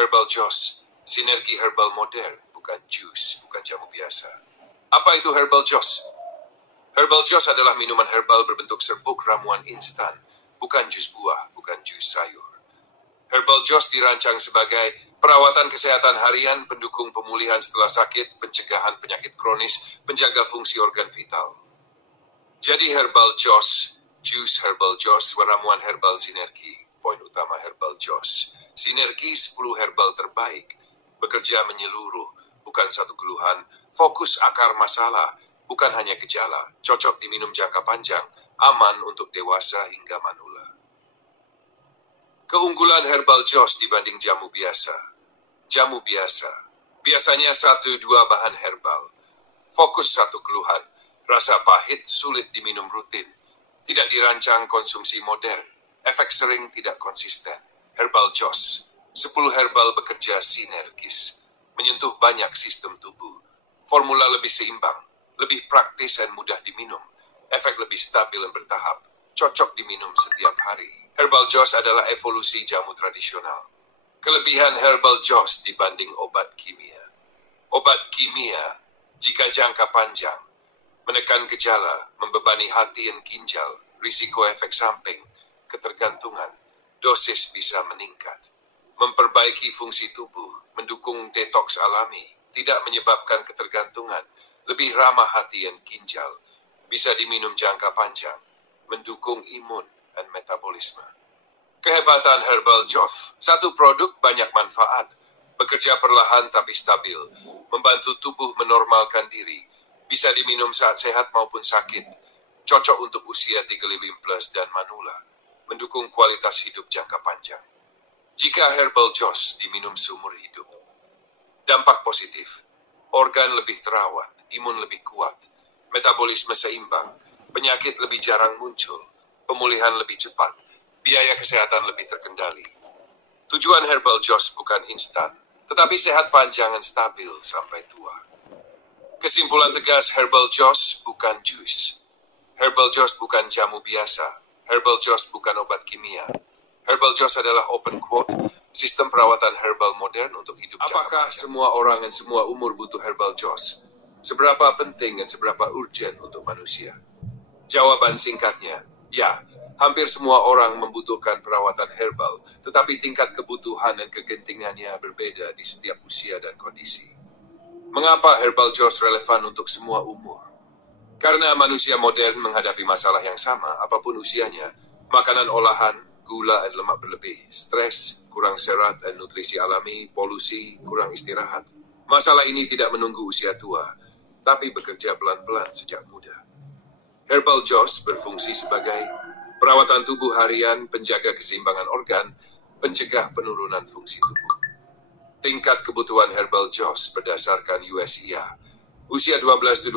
Herbal Joss, sinergi herbal modern, bukan jus, bukan jamu biasa. Apa itu Herbal Joss? Herbal Joss adalah minuman herbal berbentuk serbuk ramuan instan, bukan jus buah, bukan jus sayur. Herbal Joss dirancang sebagai perawatan kesehatan harian, pendukung pemulihan setelah sakit, pencegahan penyakit kronis, penjaga fungsi organ vital. Jadi Herbal Joss, jus Herbal Joss, ramuan herbal sinergi. Poin utama Herbal Joss, sinergi 10 herbal terbaik, bekerja menyeluruh, bukan satu keluhan, fokus akar masalah, bukan hanya gejala, cocok diminum jangka panjang, aman untuk dewasa hingga manula. Keunggulan Herbal Joss dibanding jamu biasa. Jamu biasa, biasanya 1-2 bahan herbal. Fokus satu keluhan, rasa pahit sulit diminum rutin. Tidak dirancang konsumsi modern, efek sering tidak konsisten. Herbal Joss, 10 herbal bekerja sinergis, menyentuh banyak sistem tubuh. Formula lebih seimbang, lebih praktis dan mudah diminum. Efek lebih stabil dan bertahap, cocok diminum setiap hari. Herbal Joss adalah evolusi jamu tradisional. Kelebihan Herbal Joss dibanding obat kimia. Obat kimia, jika jangka panjang, menekan gejala, membebani hati dan ginjal, risiko efek samping, ketergantungan, dosis bisa meningkat. Memperbaiki fungsi tubuh, mendukung detoks alami, tidak menyebabkan ketergantungan, lebih ramah hati dan ginjal, bisa diminum jangka panjang, mendukung imun dan metabolisme. Kehebatan Herbal Joss, satu produk banyak manfaat, bekerja perlahan tapi stabil, membantu tubuh menormalkan diri, bisa diminum saat sehat maupun sakit, cocok untuk usia 35+ dan manula, mendukung kualitas hidup jangka panjang. Jika Herbal Joss diminum seumur hidup, dampak positif, organ lebih terawat, imun lebih kuat, metabolisme seimbang, penyakit lebih jarang muncul, pemulihan lebih cepat, biaya kesehatan lebih terkendali. Tujuan Herbal Joss bukan instan, tetapi sehat panjang dan stabil sampai tua. Kesimpulan tegas, Herbal Joss bukan jus. Herbal Joss bukan jamu biasa. Herbal Joss bukan obat kimia. Herbal Joss adalah open quote, sistem perawatan herbal modern untuk hidup jangka panjang. Apakah semua orang dan semua umur butuh Herbal Joss? Seberapa penting dan seberapa urgent untuk manusia? Jawaban singkatnya, ya. Hampir semua orang membutuhkan perawatan herbal, tetapi tingkat kebutuhan dan kegentingannya berbeda di setiap usia dan kondisi. Mengapa Herbal Joss relevan untuk semua umur? Karena manusia modern menghadapi masalah yang sama, apapun usianya. Makanan olahan, gula dan lemak berlebih, stres, kurang serat dan nutrisi alami, polusi, kurang istirahat. Masalah ini tidak menunggu usia tua, tapi bekerja pelan-pelan sejak muda. Herbal Joss berfungsi sebagai perawatan tubuh harian, penjaga keseimbangan organ, pencegah penurunan fungsi tubuh. Tingkat kebutuhan Herbal Joss berdasarkan USIA. Usia 12-25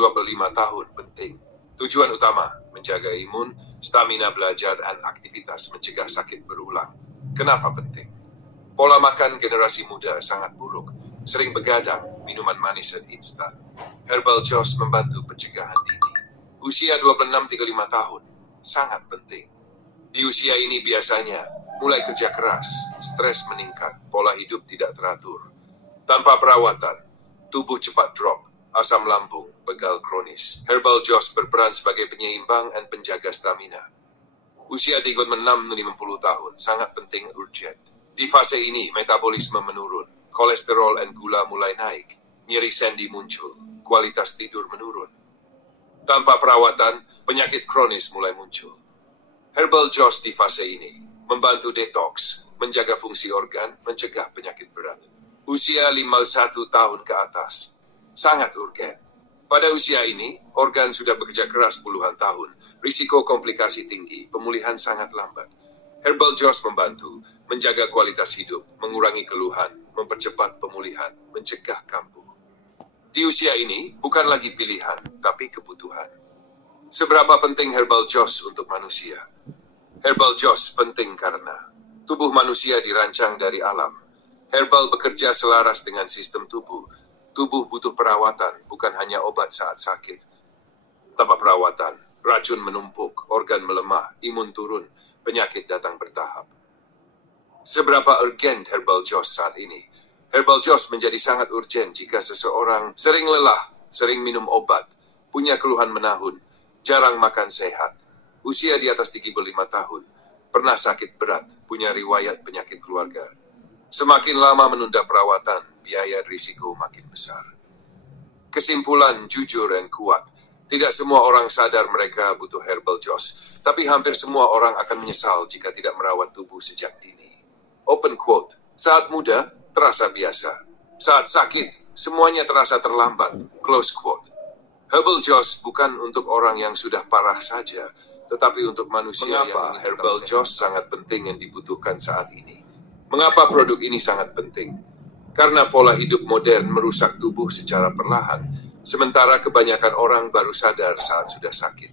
tahun penting. Tujuan utama, menjaga imun, stamina belajar, dan aktivitas mencegah sakit berulang. Kenapa penting? Pola makan generasi muda sangat buruk, sering begadang, minuman manis dan instan. Herbal Joss membantu pencegahan dini. Usia 26-35 tahun, sangat penting. Di usia ini biasanya mulai kerja keras, stres meningkat, pola hidup tidak teratur. Tanpa perawatan, tubuh cepat drop, asam lambung, pegal kronis. Herbal Joss berperan sebagai penyeimbang dan penjaga stamina. Usia 36-50 tahun, sangat penting urgent. Di fase ini, metabolisme menurun, kolesterol dan gula mulai naik, nyeri sendi muncul, kualitas tidur menurun. Tanpa perawatan, penyakit kronis mulai muncul. Herbal Joss di fase ini membantu detoks, menjaga fungsi organ, mencegah penyakit berat. Usia 51 tahun ke atas, sangat urgen. Pada usia ini, organ sudah bekerja keras puluhan tahun, risiko komplikasi tinggi, pemulihan sangat lambat. Herbal Joss membantu menjaga kualitas hidup, mengurangi keluhan, mempercepat pemulihan, mencegah kambuh. Di usia ini, bukan lagi pilihan, tapi kebutuhan. Seberapa penting Herbal Joss untuk manusia? Herbal Joss penting karena tubuh manusia dirancang dari alam. Herbal bekerja selaras dengan sistem tubuh. Tubuh butuh perawatan, bukan hanya obat saat sakit. Tanpa perawatan, racun menumpuk, organ melemah, imun turun, penyakit datang bertahap. Seberapa urgent Herbal Joss saat ini? Herbal Joss menjadi sangat urgen jika seseorang sering lelah, sering minum obat, punya keluhan menahun, jarang makan sehat, usia di atas 35 tahun, pernah sakit berat, punya riwayat penyakit keluarga. Semakin lama menunda perawatan, biaya risiko makin besar. Kesimpulan jujur dan kuat. Tidak semua orang sadar mereka butuh Herbal Joss, tapi hampir semua orang akan menyesal jika tidak merawat tubuh sejak dini. Open quote, saat muda, terasa biasa. Saat sakit, semuanya terasa terlambat. Close quote. Herbal Joss bukan untuk orang yang sudah parah saja, tetapi untuk manusia. Mengapa Herbal Joss sangat penting yang dibutuhkan saat ini? Mengapa produk ini sangat penting? Karena pola hidup modern merusak tubuh secara perlahan, sementara kebanyakan orang baru sadar saat sudah sakit.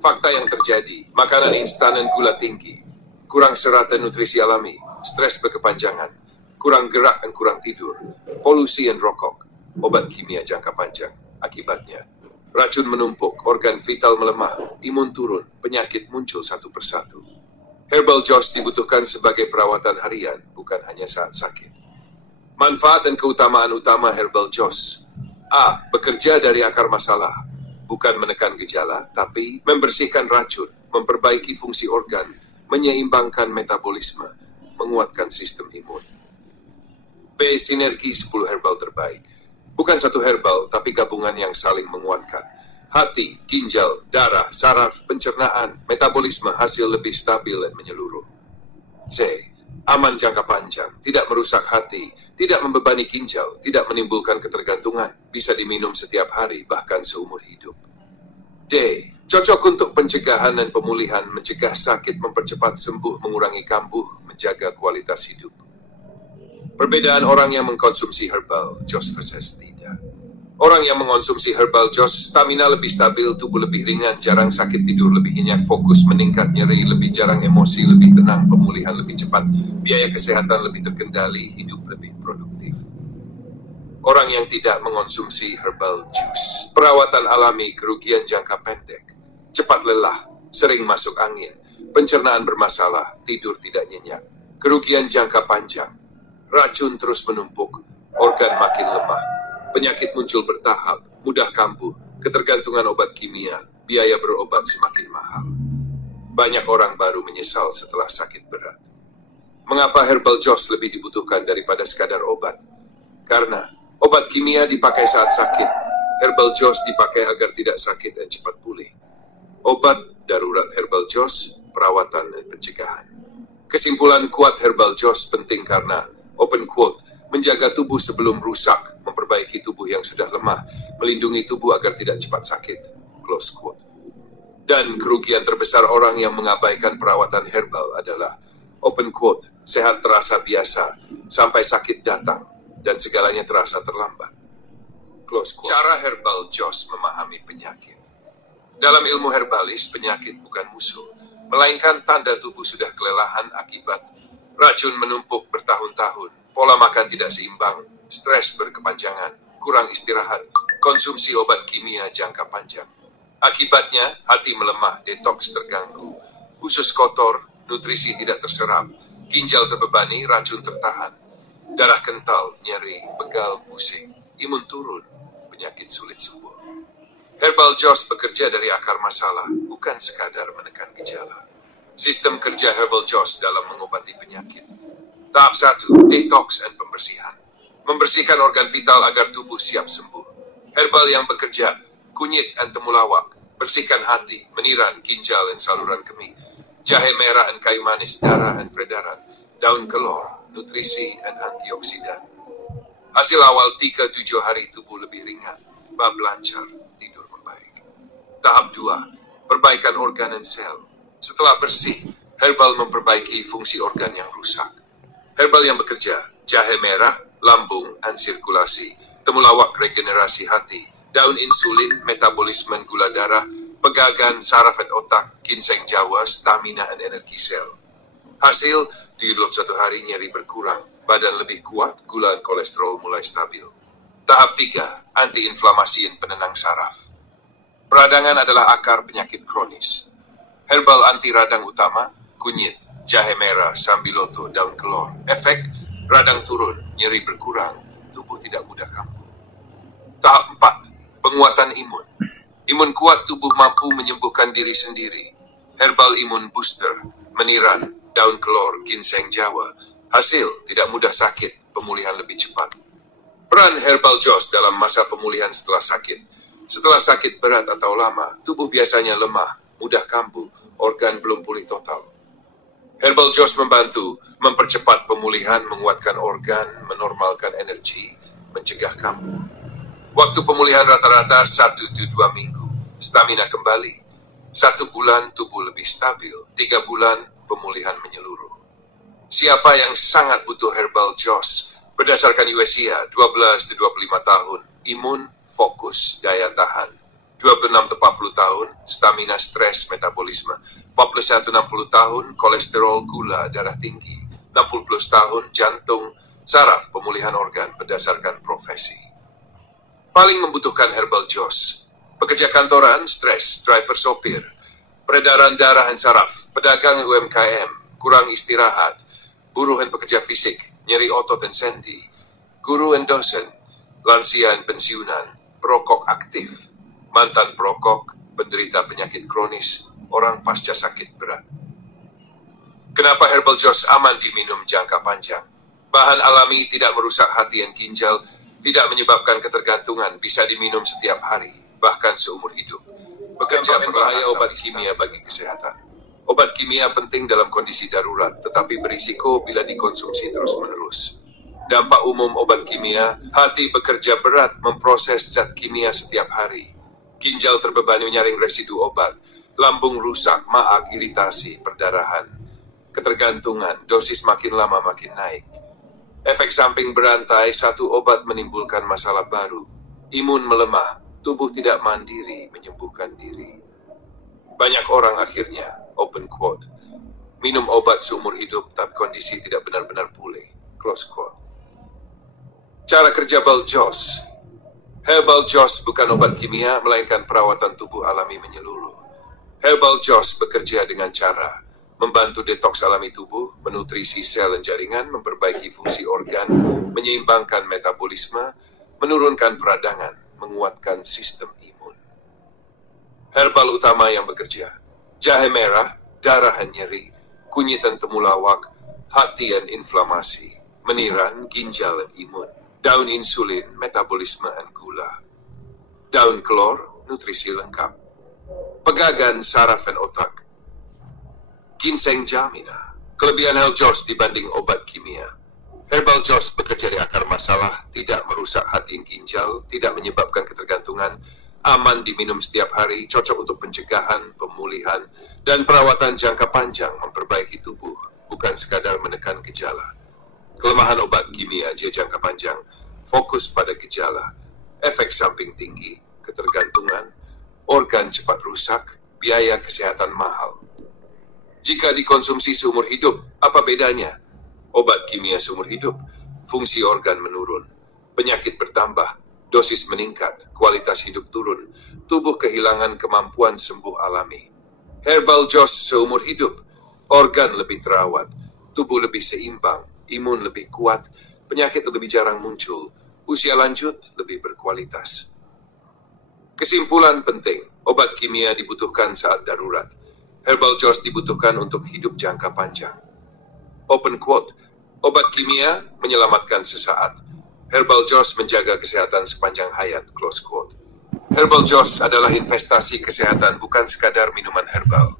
Fakta yang terjadi, makanan instan dan gula tinggi, kurang serat dan nutrisi alami, stres berkepanjangan, kurang gerak dan kurang tidur, polusi dan rokok, obat kimia jangka panjang. Akibatnya, racun menumpuk, organ vital melemah, imun turun, penyakit muncul satu persatu. Herbal Joss dibutuhkan sebagai perawatan harian, bukan hanya saat sakit. Manfaat dan keutamaan utama Herbal Joss. A. Bekerja dari akar masalah. Bukan menekan gejala, tapi membersihkan racun, memperbaiki fungsi organ, menyeimbangkan metabolisme, menguatkan sistem imun. B. Sinergi 10 herbal terbaik. Bukan satu herbal, tapi gabungan yang saling menguatkan. Hati, ginjal, darah, saraf, pencernaan, metabolisme hasil lebih stabil dan menyeluruh. C. Aman jangka panjang, tidak merusak hati, tidak membebani ginjal, tidak menimbulkan ketergantungan, bisa diminum setiap hari, bahkan seumur hidup. D. Cocok untuk pencegahan dan pemulihan, mencegah sakit, mempercepat sembuh, mengurangi kambuh, menjaga kualitas hidup. Perbedaan orang yang mengkonsumsi Herbal Joss versus tidak. Orang yang mengonsumsi Herbal Joss, stamina lebih stabil, tubuh lebih ringan, jarang sakit, tidur lebih nyenyak, fokus meningkat, nyeri lebih jarang, emosi lebih tenang, pemulihan lebih cepat, biaya kesehatan lebih terkendali, hidup lebih produktif. Orang yang tidak mengonsumsi Herbal Juice, perawatan alami, kerugian jangka pendek, cepat lelah, sering masuk angin, pencernaan bermasalah, tidur tidak nyenyak, kerugian jangka panjang, racun terus menumpuk, organ makin lemah, penyakit muncul bertahap, mudah kambuh, ketergantungan obat kimia, biaya berobat semakin mahal. Banyak orang baru menyesal setelah sakit berat. Mengapa Herbal Joss lebih dibutuhkan daripada sekadar obat? Karena obat kimia dipakai saat sakit, Herbal Joss dipakai agar tidak sakit dan cepat pulih. Obat darurat Herbal Joss, perawatan dan pencegahan. Kesimpulan kuat Herbal Joss penting karena, open quote, menjaga tubuh sebelum rusak, memperbaiki tubuh yang sudah lemah, melindungi tubuh agar tidak cepat sakit. Close quote. Dan kerugian terbesar orang yang mengabaikan perawatan herbal adalah, open quote, sehat terasa biasa, sampai sakit datang, dan segalanya terasa terlambat. Close quote. Cara Herbal Joss memahami penyakit. Dalam ilmu herbalis, penyakit bukan musuh, melainkan tanda tubuh sudah kelelahan akibat racun menumpuk bertahun-tahun, pola makan tidak seimbang, stres berkepanjangan, kurang istirahat, konsumsi obat kimia jangka panjang. Akibatnya, hati melemah, detoks terganggu, usus kotor, nutrisi tidak terserap, ginjal terbebani, racun tertahan, darah kental, nyeri, pegal, pusing, imun turun, penyakit sulit sembuh. Herbal Joss bekerja dari akar masalah, bukan sekadar menekan gejala. Sistem kerja Herbal Joss dalam mengobati penyakit. Tahap 1, detox dan pembersihan. Membersihkan organ vital agar tubuh siap sembuh. Herbal yang bekerja, kunyit dan temulawak. Bersihkan hati, meniran, ginjal dan saluran kemih. Jahe merah dan kayu manis, darah dan peredaran. Daun kelor, nutrisi dan antioksidan. Hasil awal 3-7 hari tubuh lebih ringan, bab lancar, tidur membaik. Tahap 2, perbaikan organ dan sel. Setelah bersih, herbal memperbaiki fungsi organ yang rusak. Herbal yang bekerja, jahe merah, lambung, dan sirkulasi, temulawak regenerasi hati, daun insulin, metabolisme gula darah, pegagan, saraf dan otak, ginseng jawa, stamina dan energi sel. Hasil, di dalam 1 hari nyeri berkurang, badan lebih kuat, gula dan kolesterol mulai stabil. Tahap 3, antiinflamasi dan penenang saraf. Peradangan adalah akar penyakit kronis. Herbal anti radang utama, kunyit, jahe merah, sambiloto, daun kelor. Efek, radang turun, nyeri berkurang, tubuh tidak mudah kambuh. Tahap 4. Penguatan imun. Imun kuat tubuh mampu menyembuhkan diri sendiri. Herbal imun booster, meniran, daun kelor, ginseng Jawa. Hasil, tidak mudah sakit, pemulihan lebih cepat. Peran Herbal Joss dalam masa pemulihan setelah sakit. Setelah sakit berat atau lama, tubuh biasanya lemah, mudah kambuh, organ belum pulih total. Herbal Joss membantu mempercepat pemulihan, menguatkan organ, menormalkan energi, mencegah kambuh. Waktu pemulihan rata-rata 1-2 minggu. Stamina kembali. 1 bulan tubuh lebih stabil. 3 bulan pemulihan menyeluruh. Siapa yang sangat butuh Herbal Joss? Berdasarkan usia 12-25 tahun, imun, fokus, daya tahan. 26-40 tahun, stamina, stres, metabolisme. 41-60 tahun, kolesterol, gula, darah tinggi. 60 plus tahun, jantung, saraf, pemulihan organ berdasarkan profesi. Paling membutuhkan Herbal Joss. Pekerja kantoran, stres, driver sopir. Peredaran darah dan saraf, pedagang UMKM, kurang istirahat. Buruh dan pekerja fisik, nyeri otot dan sendi. Guru dan dosen, lansia dan pensiunan, perokok aktif. Mantan perokok, penderita penyakit kronis, orang pasca sakit berat. Kenapa Herbal Joss aman diminum jangka panjang? Bahan alami tidak merusak hati dan ginjal, tidak menyebabkan ketergantungan, bisa diminum setiap hari, bahkan seumur hidup. Bekerja berbahaya obat kimia bagi kesehatan. Obat kimia penting dalam kondisi darurat, tetapi berisiko bila dikonsumsi terus-menerus. Dampak umum obat kimia, hati bekerja berat memproses zat kimia setiap hari. Ginjal terbebani menyaring residu obat, lambung rusak, maag, iritasi, perdarahan. Ketergantungan, dosis makin lama makin naik. Efek samping berantai, satu obat menimbulkan masalah baru. Imun melemah, tubuh tidak mandiri menyembuhkan diri. Banyak orang akhirnya, open quote, minum obat seumur hidup tapi kondisi tidak benar-benar pulih, close quote. Cara kerja Herbal Joss. Herbal Joss bukan obat kimia, melainkan perawatan tubuh alami menyeluruh. Herbal Joss bekerja dengan cara membantu detoks alami tubuh, menutrisi sel dan jaringan, memperbaiki fungsi organ, menyeimbangkan metabolisme, menurunkan peradangan, menguatkan sistem imun. Herbal utama yang bekerja: jahe merah, darah dan nyeri, kunyit dan temulawak, hati dan inflamasi, meniran, ginjal dan imun, daun insulin, metabolisme dan gula, daun kelor, nutrisi lengkap, pegagan, saraf dan otak, ginseng Jamina. Kelebihan Herbal Joss dibanding obat kimia. Herbal Joss bekerja di akar masalah, tidak merusak hati dan ginjal, tidak menyebabkan ketergantungan, aman diminum setiap hari, cocok untuk pencegahan, pemulihan, dan perawatan jangka panjang, memperbaiki tubuh, bukan sekadar menekan gejala. Kelemahan obat kimia jangka panjang, fokus pada gejala, efek samping tinggi, ketergantungan, organ cepat rusak, biaya kesehatan mahal. Jika dikonsumsi seumur hidup, apa bedanya? Obat kimia seumur hidup, fungsi organ menurun, penyakit bertambah, dosis meningkat, kualitas hidup turun, tubuh kehilangan kemampuan sembuh alami. Herbal Joss seumur hidup, organ lebih terawat, tubuh lebih seimbang, imun lebih kuat, penyakit lebih jarang muncul, usia lanjut lebih berkualitas. Kesimpulan penting, obat kimia dibutuhkan saat darurat. Herbal Joss dibutuhkan untuk hidup jangka panjang. Open quote, obat kimia menyelamatkan sesaat. Herbal Joss menjaga kesehatan sepanjang hayat, close quote. Herbal Joss adalah investasi kesehatan, bukan sekadar minuman herbal.